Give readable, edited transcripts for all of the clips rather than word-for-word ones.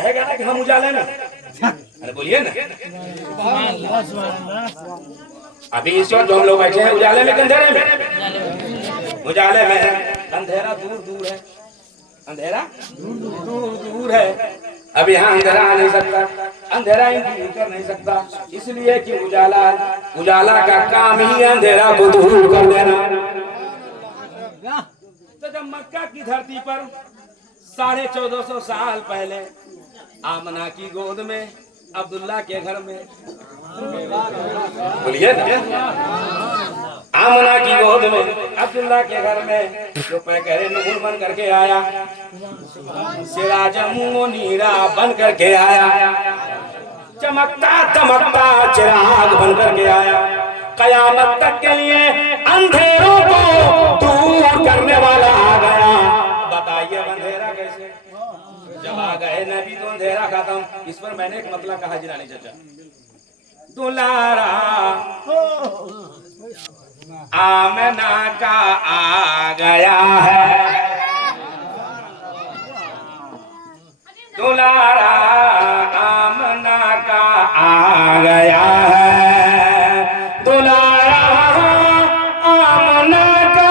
कहेगा ना कि हम उजाले में, अरे बोलिए ना। अभी इस वक्त जो हम लोग बैठे हैं उजाले में कि अंधेरे में? उजाले में है। अंधेरा दूर दूर है, अंधेरा दूर दूर है। अब यहाँ अंधेरा आ नहीं सकता, अंधेरा इंक्लूड कर नहीं सकता, इसलिए कि उजाला, उजाला का काम ही अंधेरा को दूर कर देना। तो जब मक्का की धरती पर 1450 साल पहले आमना की गोद में अब्दुल्ला के घर में, बोलिए आमना की गोद में अब्दुल्ला के घर में जो पैकरे नूर बन करके आया, सिराज मुनीरा बन करके आया, चमकता चमकता चिराग बन करके आया, कयामत तक के लिए अंधेरों को दूर करने वाला आ गया। बताइए अंधेरा कैसे? जब आ गए नबी तो अंधेरा खत्म। इस पर मैंने एक मतलब कहा जिलानी चाचा, दुलारा आमना का आ गया है, दुलारा आमना का आ गया है, दुलारा आमना का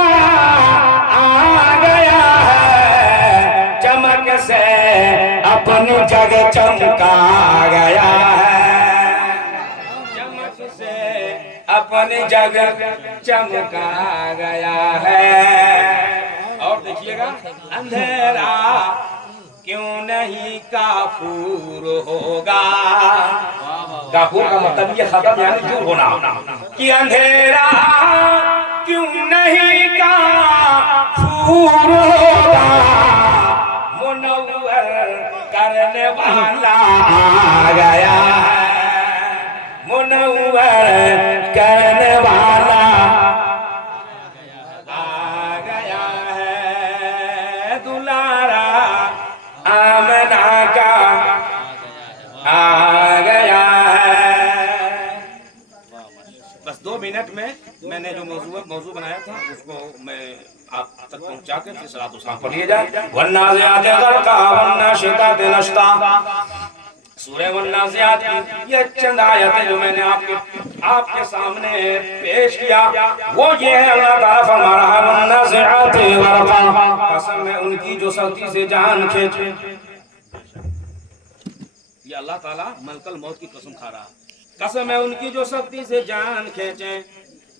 आ गया है, चमक से अपनी जगह चमका गया है, चमक से अपनी जगह चमका गया है। और देखिएगा अंधेरा क्यों नहीं काफूर होगा। काफूर का मतलब ये खत्म यानी दूर होना, कि अंधेरा क्यों नहीं काफूर होगा, मुनव्वर करने वाला आ गया है, मुनव्वर करने वाला आ गया है, दुलारा आमना का आ गया है। बस 2 मिनट में मैंने जो मौजू बनाया था उसको मैं आप तक पहुंचा के फिर सलात उस्लाम पढ़ लिया जाए। वन्नाज़ियाते ग़रक़ा वन्नाशिताते नश्ता, सूरह वन्नाज़ियात की ये चंद आयतें जो मैंने आपके सामने पेश किया वो ये है, अल्लाह ताला फरमा रहा है वन्नाज़ियाते ग़रक़ा, कसम है उनकी जो सख्ती से जान खींचे। ये अल्लाह ताला मलकल मौत की कसम खा रहा है, कसम है उनकी जो सख्ती से जान खींचे,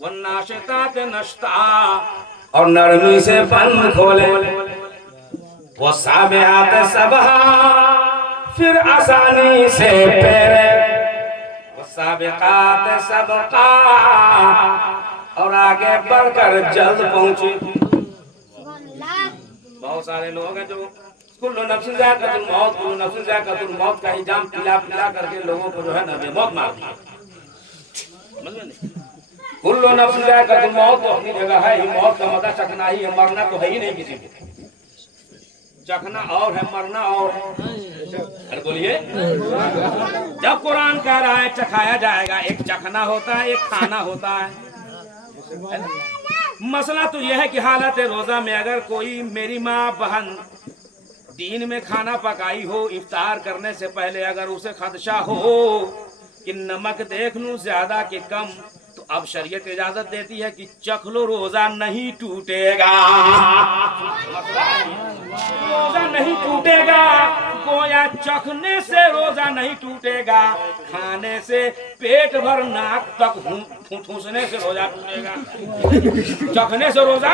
वन्नाशिताते नश्ता, और नरमी से बंद खोले, वो साबिहात सबहा, फिर आसानी से पेरे, वो साबिकात सबका, और आगे बढ़कर जल्द पहुंचे। बहुत सारे लोग हैं जो कुल्लु नफ्सिन ज़ाइक़ातुल मौत, कुल्लु नफ्सिन ज़ाइक़ातुल मौत का हिजाम पिला पिला करके लोगों को जो है ना बेमौत मार दिया। कुल्लु नफ्सिन ज़ाइक़ातुल मौत तो अपनी जगह है ही, मौत का मजा चखना ही है, मरना तो है ही नहीं किसी को। चखना और है, मरना और। अरे बोलिए, जब कुरान कह रहा है चखाया जाएगा, एक चखना होता है, एक खाना होता है। मसला तो यह है कि हालत रोजा में अगर कोई मेरी माँ बहन दिन में खाना पकाई हो, इफ्तार करने से पहले अगर उसे खदशा हो कि नमक देख लूं ज्यादा कि कम, तो अब शरीयत इजाजत देती है कि चख लो, रोजा नहीं टूटेगा, रोजा नहीं टूटेगा। गोया चखने से रोजा नहीं टूटेगा, खाने से पेट भर नाक तक ठूसने से रोजा टूटेगा, चखने से रोजा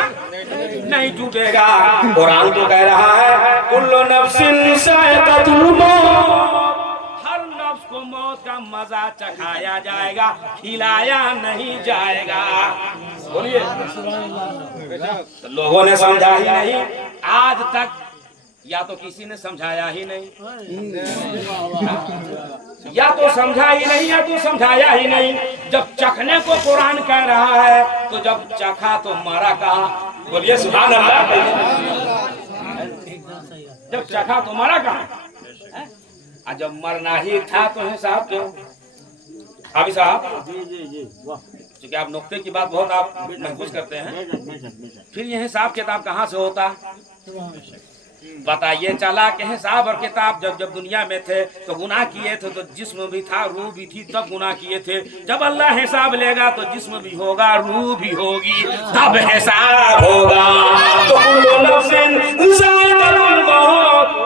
नहीं टूटेगा। कुरान तो कह रहा है कुल्लु नफ्सिन ज़ाइक़ातुल मौत, हर नफ्स को मौत का मजा चखाया जाएगा, खिलाया नहीं जाएगा। बोलिए, तो लोगों ने समझा ही नहीं आज तक, या तो किसी ने समझाया ही नहीं, या तो समझा ही नहीं, या तो समझाया ही नहीं। जब चखने को कुरान कह रहा है तो जब चखा तो मरा कहा। बोलिए सुभान अल्लाह। जब चखा तो मरा कहा, और जब मरना ही था तो हिसाब क्यों? अभी साहब क्योंकि आप नुक्ते की बात बहुत आप महसूस करते हैं, फिर ये हिसाब किताब कहाँ से होता? पता ये चला कि हिसाब और किताब जब जब दुनिया में थे तो गुनाह किए थे, तो जिस्म भी था, रूह भी थी, तब गुनाह किए थे। जब अल्लाह हिसाब लेगा तो जिस्म भी होगा, रूह भी होगी, तब हिसाब होगा। तो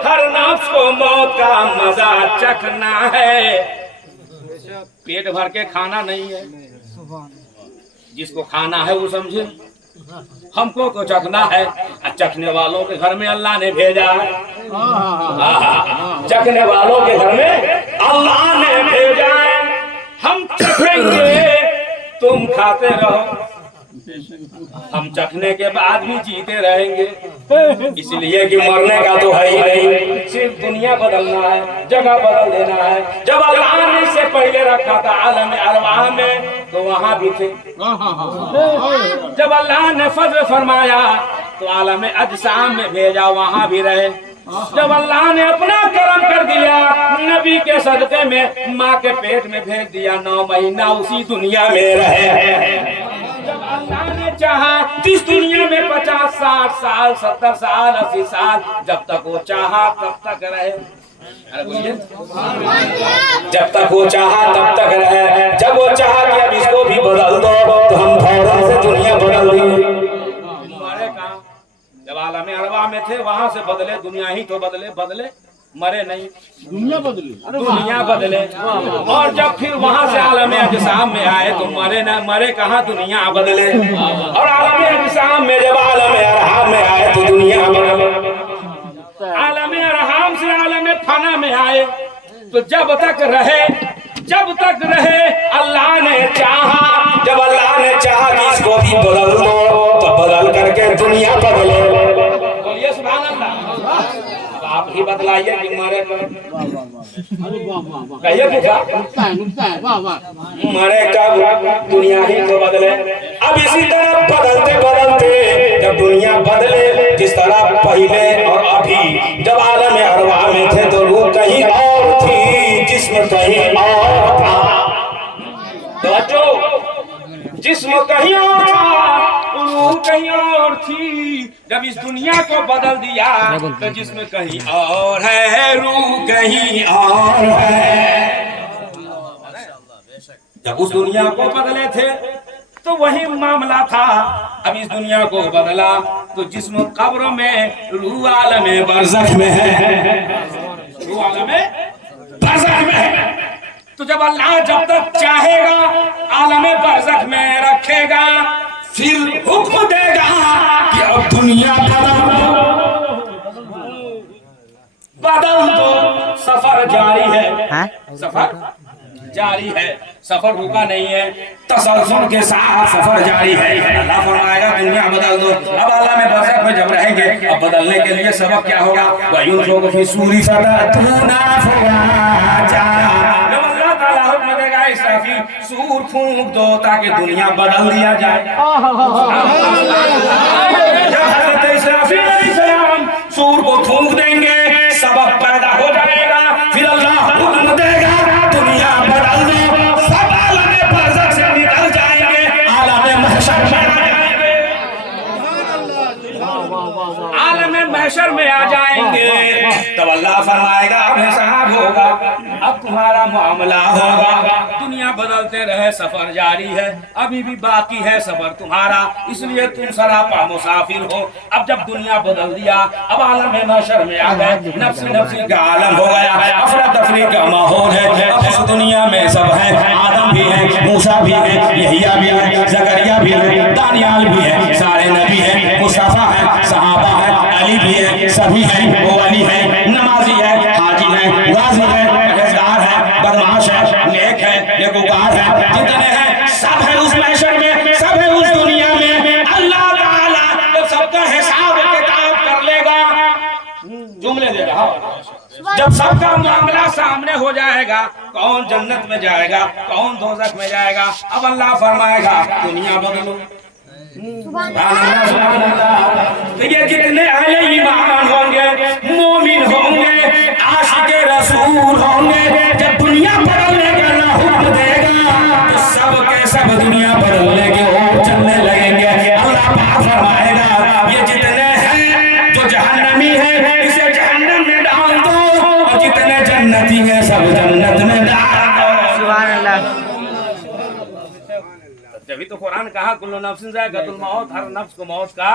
हर नफ्स को मौत का मजा चखना है। पेट भर के खाना नहीं है, जिसको खाना है वो समझे, हमको तो चखना है। चखने वालों के घर में अल्लाह ने भेजा है, चखने वालों के घर में अल्लाह ने भेजा है। हम चखेंगे, तुम खाते रहो, हम चखने के बाद भी जीते रहेंगे। इसलिए कि मरने का तो है ही नहीं, सिर्फ दुनिया बदलना है, जगह बदल देना है। जब अल्लाह ने इसे पहले रखा था आलम अरवाह में, तो वहां भी थे। जब अल्लाह ने फजल फरमाया तो आलम अजसाम में भेजा, वहां भी रहे। जब अल्लाह ने अपना करम कर दिया, नबी के सदके में माँ के पेट में भेज दिया, 9 महीना उसी दुनिया में रहे। जब अल्लाह ने चाहा जिस दुनिया में 50, 60 साल, 70 साल, 80 साल, जब तक वो चाहा तब तक रहे। जब तक वो चाहा तब तक रहे। जब वो चाहा कि अब इसको भी बदल दो, तो हम फौरन से दुनिया बदल दी। मरे कहाँ? जब आलम अरवा में थे वहां से बदले, दुनिया ही तो बदले, मरे नहीं, दुनिया बदले। और जब फिर वहां से आलम अजसाम में आए तो मरे कहाँ, दुनिया बदले। और आलम अजसाम में जब आलम अरहाम में आए तो दुनिया बदले। आलम अरहाम से आलम फना में आए तो जब तक रहे अल्लाह ने चाहा। जब अल्लाह ने चाहा कि इसको भी बदल दो, तो बदल करके दुनिया बदले। बोलिए सुभान अल्लाह। आप ही बदलाइए कि मरे कहिए मरे कब, दुनिया ही तो बदले। अब इसी तरह बदलते बदलते जब दुनिया बदले, जिस तरह पहले और अभी जब आलम अरवा में थे तो रूह कहीं और थी, जिस्म कहीं और था। तो जिस्म कहीं और था, रूह कहीं और थी। जब इस दुनिया को बदल दिया तो जिस्म कहीं और है, रूह कहीं और है। जब उस दुनिया को बदले थे तो वही मामला था। अब इस दुनिया को बदला तो जिस्म कब्र में, रूह आलम बरज़ख में है, रूह आलम बरज़ख में है। तो जब अल्लाह जब तक चाहेगा आलम बरज़ख में रखेगा, फिर हुक्म देगा कि अब दुनिया बदल दो। सफर जारी है, सफर जारी है, सफर रुका नहीं है, तसल्सल के साथ सफर जारी है। अल्लाह फरमाएगा दुनिया बदल दो। अब अल्लाह में बरज़ख में जब रहेंगे, अब बदलने के लिए सबक क्या होगा? वयुनफ़ख़ु फ़ी-सूरी फ़तअतूना फ़वाजा। जब अल्लाह ताला हुक्म देगा इसराफील सूर फूंक दो ताकि दुनिया बदल दिया जाए। जब हज़रत इसराफील अलैहिस्सलाम सूर को फूंक देंगे, सबक पैदा हो जाएगा। फिर अल्लाह हुक्म देगा दुनिया बदल दो, सब आलम बरज़ख से निकल जाएंगे, आलम महशर में आ जाएंगे, आलम महशर में आ जाएंगे। तब अल्लाह फरमाएगा अब हिसाब होगा, अब तुम्हारा मामला होगा। दुनिया बदलते रहे, सफर जारी है, अभी भी बाकी है सफर तुम्हारा, इसलिए तुम सरापा मुसाफिर हो। अब जब दुनिया बदल दिया, अब आलम महशर में आ गए, नफ्सी नफ्सी का आलम हो गया, अफरा तफरी का माहौल है। अब इस दुनिया में सब है, आदम भी है, मूसा भी है, यहिया भी है, ज़करिया भी है, दानियाल भी है, सारे नबी है, मुस्तफा है, सहाबा है, अली भी है, सभी है, वो अली है, नमाजी है, हाजी है, गाजी है, परहेज़गार है, बदमाश है, नेक है, नेकूकार है, जितने हैं सब है उस महशर में, सब है उस दुनिया में। अल्लाह ताला जब सबका हिसाब किताब कर लेगा, जुमले दे रहा, जब सबका मामला सामने हो जाएगा, कौन जन्नत में जाएगा, कौन दोज़ख में जाएगा, अब अल्लाह फरमाएगा दुनिया बदलो। तो ये जितने अहले ईमान होंगे, मोमिन होंगे, आशिक़े रसूल होंगे, जब दुनिया बदलने का अल्लाह हुक्म देगा तो सब के सब दुनिया बदलने के ओर चलने लगेंगे। अल्लाह पाक फरमाएगा ये जितने हैं जो जहन्नमी हैं, इस कुरान कहा कुल्लु नफ्सिन ज़ाइक़ातुल मौत, हर नफ्स को मौत का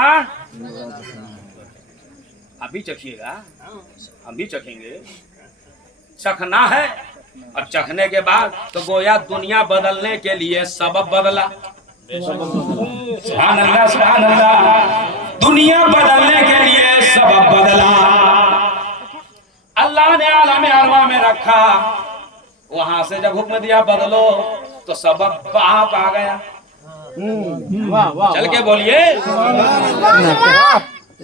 अभी चखिएगा, हम भी चखेंगे। चखना है और चखने के बाद तो गोया दुनिया बदलने के लिए सबब बदला। सुभान अल्लाह, सुभान अल्लाह। दुनिया बदलने के लिए सबब बदला। अल्लाह ने आलम अरवा में रखा, वहां से जब हुक्म दिया बदलो तो सबब बाप आ गया। चल के बोलिए,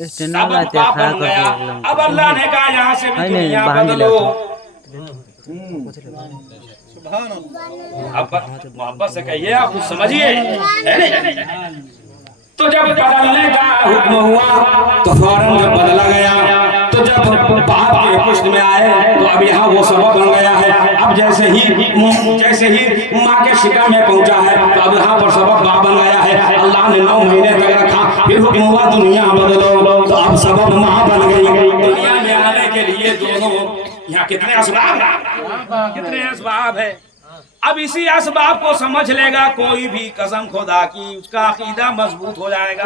सबब बाप बन गया। अब अल्लाह ने कहा यहाँ से भी दुनिया बदलो। मोहब्बत से कहिए, आप कुछ समझिए। तो जब बदलने का हुक्म हुआ तो फौरन जब बदला गया, तो जब बाप के पुष्ट में आए तो अब यहाँ वो सबब बन गया है। अब जैसे ही माँ के शिकम में पहुंचा है तो अब यहाँ पर सबब बाप बन गया है। अल्लाह ने 9 महीने तक रखा, फिर हुक्म हुआ दुनिया बदलो, तो अब सबब माँ बन गई। दुनिया में आने के लिए दोनों यहाँ कितने असबाब हैं, कितने असबाब है। अब इसी असबाब को समझ लेगा कोई भी कसम खुदा की, उसका अकीदा मजबूत हो जाएगा।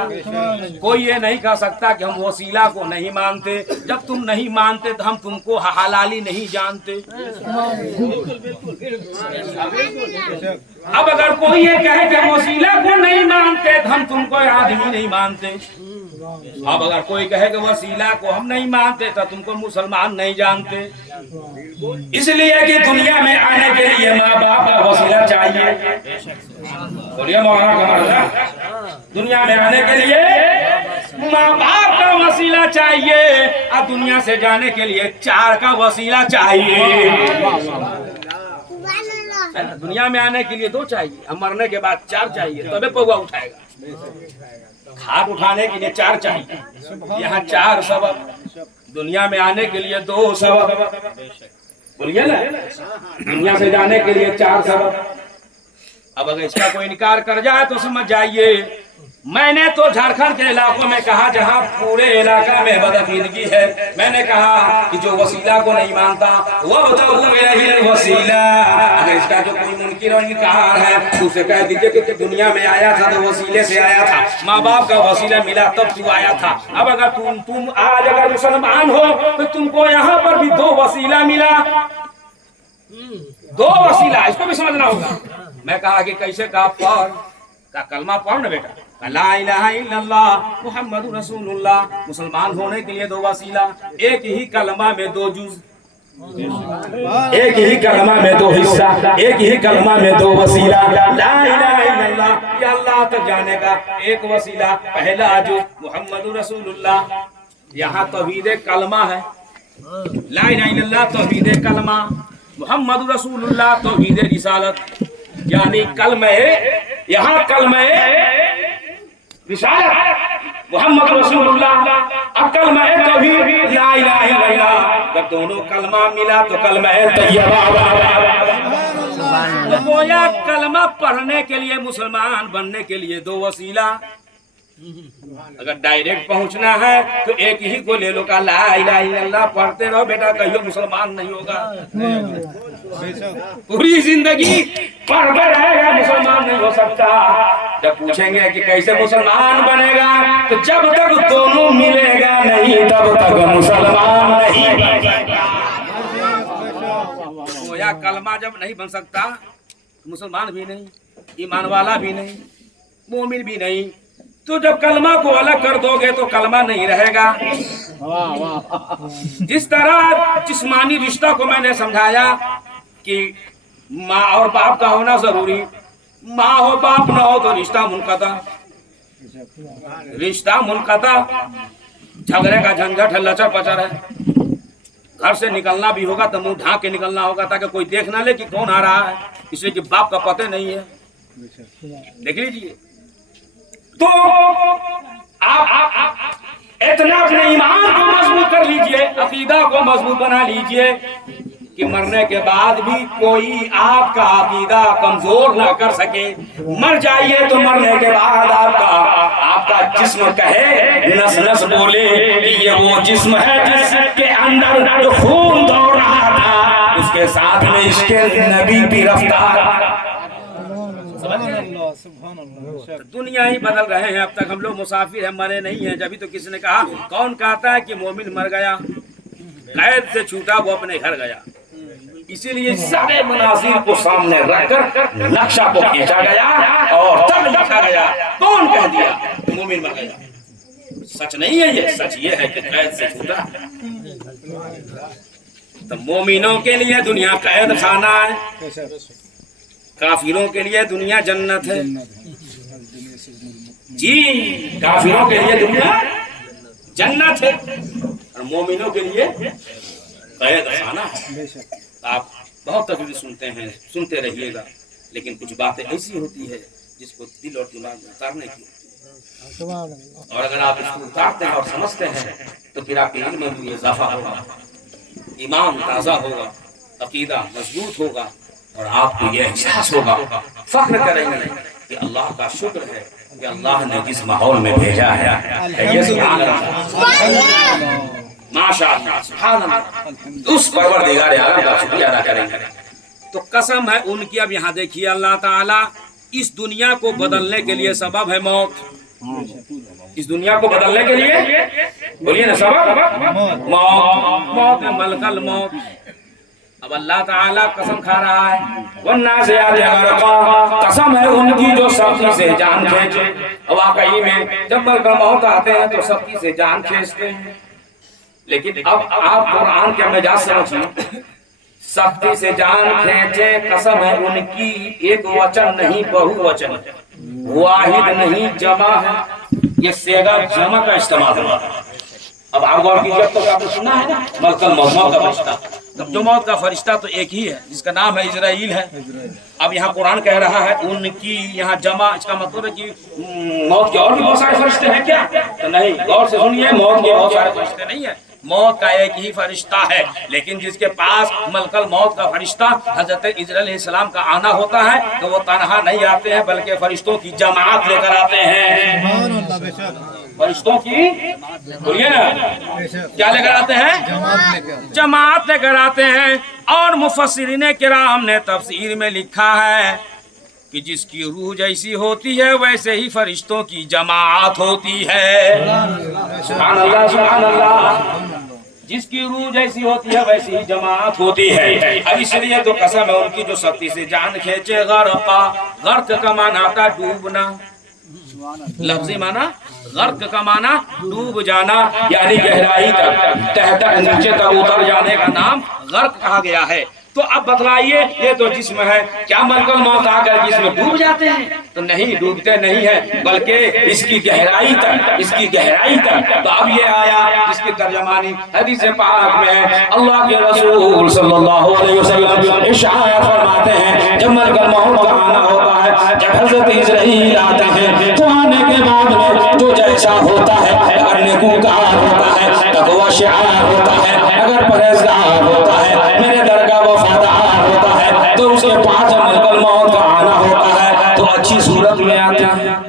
कोई ये नहीं कह सकता कि हम वसीला को नहीं मानते। जब तुम नहीं मानते तो हम तुमको हलाली नहीं जानते। अब अगर कोई ये कहे कि हम वसीला को नहीं मानते तो हम तुमको आदमी नहीं मानते। अब अगर कोई कहे कि वसीला को हम नहीं मानते तो तुमको मुसलमान नहीं जानते। इसलिए कि दुनिया में आने के लिए माँ बाप का वसीला चाहिए। बोलिए मौलाना कमर, दुनिया में आने के लिए माँ बाप का वसीला चाहिए और दुनिया से जाने के लिए 4 का वसीला चाहिए। दुनिया में आने के लिए 2 चाहिए, अब मरने के बाद 4 चाहिए, तबे पौवा उठाएगा। खाट उठाने के लिए 4 चाहिए, यहाँ 4 सबब। दुनिया में आने के लिए 2 सबब। बोलिए ना, दुनिया से जाने के लिए 4 सबब। अब अगर इसका कोई इनकार कर जाए तो समझ जाइए, मैंने तो झारखंड के इलाकों में कहा जहां पूरे इलाका में बदअकीदगी है, मैंने कहा कि जो वसीला को नहीं मानता वह वसीला, अगर इसका जो कोई मुनकिर और इनकार है तो उसे कह दीजिए कि दुनिया में आया था तो वसीले से आया था, माँ बाप का वसीला मिला तब तू आया था। अब अगर तुम आज अगर मुसलमान हो तो तुमको यहाँ पर भी 2 वसीला मिला, 2 वसीला, इसको भी समझना होगा। मैं कहा कि कैसे कहा, पढ़ का कलमा पढ़ ना बेटा, ला इलाहा इल्लल्लाह मुहम्मदुर रसूलुल्लाह। मुसलमान होने के लिए 2 वसीला, एक ही कलमा में 2 जुज, एक ही कलमा में 2 हिस्सा, एक ही कलमा में 2 वसीला। ला इलाहा इल्लल्लाह या अल्लाह तक जाने का एक वसीला, पहला जुज मुहम्मदुर रसूलुल्लाह। यहाँ तौहीद कलमा है, ला इलाहा इल्लल्लाह तौहीद कलमा, मुहम्मदुर रसूलुल्लाह तौहीद रिसालत, यानी कलमा यहाँ कलमा रिसालत मुहम्मद रसूलुल्लाह, अकल में तौहीद ला इलाहा इल्लल्लाह। जब दोनों कलमा मिला तो कलमा तैयबा। तो गोया कलमा पढ़ने के लिए, मुसलमान बनने के लिए 2 वसीला। अगर डायरेक्ट पहुंचना है तो एक ही को ले लो का ला इलाहा इल्लल्लाह पढ़ते रहो बेटा, कहियो मुसलमान नहीं होगा। पूरी जिंदगी पढ़ते रहेगा, मुसलमान नहीं हो सकता। जब पूछेंगे कि कैसे मुसलमान बनेगा, तो जब तक दोनों मिलेगा नहीं तब तक मुसलमान नहीं बनेगा। गोया कलमा जब नहीं बन सकता, मुसलमान भी नहीं, ईमान वाला भी नहीं, मोमिन भी नहीं। तो जब कलमा को अलग कर दोगे तो कलमा नहीं रहेगा। जिस तरह जिस्मानी रिश्ता को मैंने समझाया कि माँ और बाप का होना जरूरी, माँ हो बाप ना हो तो रिश्ता मुनक़ता, रिश्ता मुनक़ता। झगड़े का झंझट है, लचर पचर है। घर से निकलना भी होगा तो मुंह ढांक के निकलना होगा ताकि कोई देख ना ले कि कौन आ रहा है, इसलिए कि बाप का पता नहीं है। देख लीजिए, तो आप इतना अपने ईमान को मजबूत कर लीजिए, अकीदा को मजबूत बना लीजिए कि मरने के बाद भी कोई आपका अकीदा कमजोर ना कर सके। मर जाइए तो मरने के बाद आपका जिस्म कहे, नस नस बोले कि ये वो जिस्म है जिसके अंदर जो खून दौड़ रहा था, उसके साथ में इसके नबी की रफ्तार। तो दुनिया ही बदल रहे हैं। अब तक हम लोग मुसाफिर हैं, मरे नहीं हैं। जब तो किसी ने कहा, कौन कहता है कि मोमिन मर गया, कैद से छूटा वो अपने घर गया। इसीलिए सारे मनाजिर को सामने रखकर नक्शा को खींचा गया और तब लिखा गया, कौन कह दिया मोमिन मर गया। सच नहीं है ये, सच ये है कि कैद से छूटा। तो मोमिनों के लिए दुनिया कैद खाना है, काफिरों के लिए दुनिया जन्नत है। जी, काफिरों के लिए दुनिया जन्नत है और मोमिनों के लिए कैद खाना है। आप बहुत तकलीफ सुनते हैं, सुनते रहिएगा, लेकिन कुछ बातें ऐसी होती है जिसको दिल और दिमाग में उतारने की होती है। और अगर आप इसको उतारते हैं और समझते हैं तो फिर आपके इल्म में इजाफा होगा, ईमान ताज़ा होगा, अकीदा मजबूत होगा और आपको ये एहसास होगा, फख्र करेंगे कि अल्लाह का शुक्र है कि अल्लाह ने जिस माहौल में भेजा है ये सुभान अल्लाह, माशाअल्लाह, सुभान अल्लाह, उस परवरदिगार आलम का शुक्रिया अदा करेंगे। तो कसम है उनकी। अब यहाँ देखिए, अल्लाह ताला इस दुनिया को बदलने के लिए सबब है मौत। इस दुनिया को बदलने के लिए बोलिए ना, सबब मौत। मौत है मलकल मौत। अब अल्लाह ताला कसम खा रहा है, वन्ना से कसम है उनकी जो सख्ती से जान खींचे। वाकई में जब मलकल मौत आते हैं तो सख्ती से जान खींचते हैं। लेकिन अब आप कुरान के मिजाज समझिए, सख्ती से जान खींचे, कसम है उनकी, एक वचन नहीं बहुवचन, वाहिद नहीं जमा है। ये सेगा जमा का इस्तेमाल हुआ। अब आप गौर कीजिए, तो आपने सुना है ना मलकल मौत का फरिश्ता। तब जो मौत का फरिश्ता तो एक ही है जिसका नाम है इजराइल है। अब यहाँ कुरान कह रहा है उनकी, यहाँ जमा, इसका मतलब है कि मौत के और भी बहुत सारे फरिश्ते हैं क्या? तो नहीं, गौर से सुनिए, मौत के बहुत सारे फरिश्ते नहीं है, मौत का एक ही फरिश्ता है। लेकिन जिसके पास मलकल मौत का फरिश्ता हजरत इजराइल अलैहिस्सलाम का आना होता है तो वो तनहा नहीं आते हैं, बल्कि फरिश्तों की जमात लेकर आते हैं। फरिश्तों की, बोलिए ना, क्या लेकर आते हैं? जमात लेकर आते हैं। और मुफस्सिरीने किराम ने तफसीर में लिखा है कि जिसकी रूह जैसी होती है वैसे ही फरिश्तों की जमात होती है। सुभान अल्लाह, सुभान अल्लाह। जिसकी रूह जैसी होती है वैसी ही जमात होती है। अब इसलिए तो कसम है उनकी जो सख्ती से जान खींचे। गर्क का माना था डूबना, लफ्ज़ी माना गर्क का माना डूब जाना, यानी गहराई तक, तह तक, नीचे तक उतर जाने का नाम गर्क कहा गया है। तो अब बतलाइए, ये तो जिस्म है, क्या मलकल मौत आकर इसमें डूब जाते हैं? तो नहीं, डूबते नहीं है, बल्कि इसकी गहराई तक, इसकी गहराई तक। तो अब ये आया जिसकी तर्जमानी हदीस पाक में है। अल्लाह के रसूल सल्लल्लाहु अलैहि वसल्लम इरशाद फरमाते हैं, जब मलकल मौत का आना होता है, जब हज़रत इजराइल आते हैं, तो आने के बाद में जो जैसा होता है, अगर नेकूकार होता है, तक़वाशियार होता है, अगर परहेज़गार होता है, मेरे दरगाह वफादार होता है, तो उसके पास मलकल मौत का आना होता है तो अच्छी सूरत में आते हैं,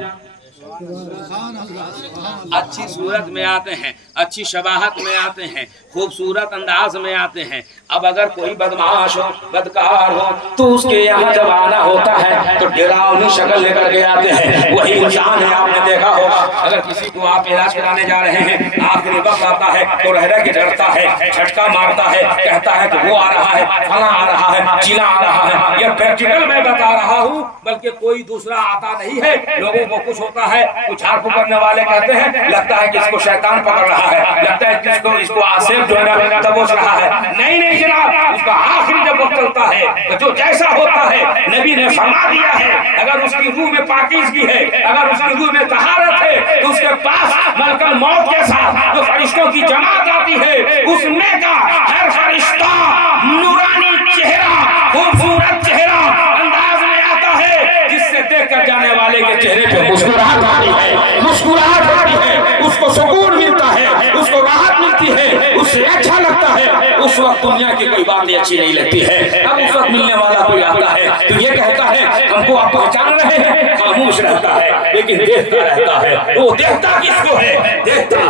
अच्छी सूरत में आते हैं, अच्छी शबाहत में आते हैं, खूबसूरत अंदाज में आते हैं। अब अगर कोई बदमाश हो, बदकार हो, तो उसके यहाँ जब आना होता है तो डरावनी शक्ल लेकर के आते हैं। वही इंसान है, आपने देखा होगा, अगर किसी को आप इलाज कराने जा रहे हैं, आखिरी वक्त आता है तो रह रह के डरता है, झटका मारता है, कहता है कि वो आ रहा है, फला आ रहा है, चीला आ रहा है। यह प्रैक्टिकल मैं बता रहा हूँ, बल्कि कोई दूसरा आता नहीं है। लोगों को कुछ होता है, कुछ झाड़ फूक करने वाले कहते हैं, लगता है कि इसको शैतान पकड़ रहा है, लगता है कि इसको आसिफ जो है ना दबोच रहा है। नहीं नहीं जनाब, उसका आखिरी जब वक्त चलता है तो जो जैसा होता है, नबी ने फरमा दिया है, अगर उसकी रूह में पाकीज़गी है, अगर उसकी रूह में तहारत है, तो उसके पास मलकल मौत के साथ जो फरिश्तों की जमात आती है, उसमें का हर फरिश्ता नूरानी चेहरा, खूबसूरत चेहरा अंदाज में आता है, जिससे देखकर जाने वाले के चेहरे पे मुस्कुराहट आती है, मुस्कुराहट आती है, उसको सुकून मिलता है, उसको राहत मिलती है, उससे अच्छा लगता है। उस वक्त दुनिया की कोई बातें अच्छी नहीं लगती है। अब उस वक्त मिलने वाला कोई आता है तो ये कहता है हमको आप पहचान रहे हैं, खामोश रहता है, लेकिन देखता रहता है। वो देखता किसको है? देखता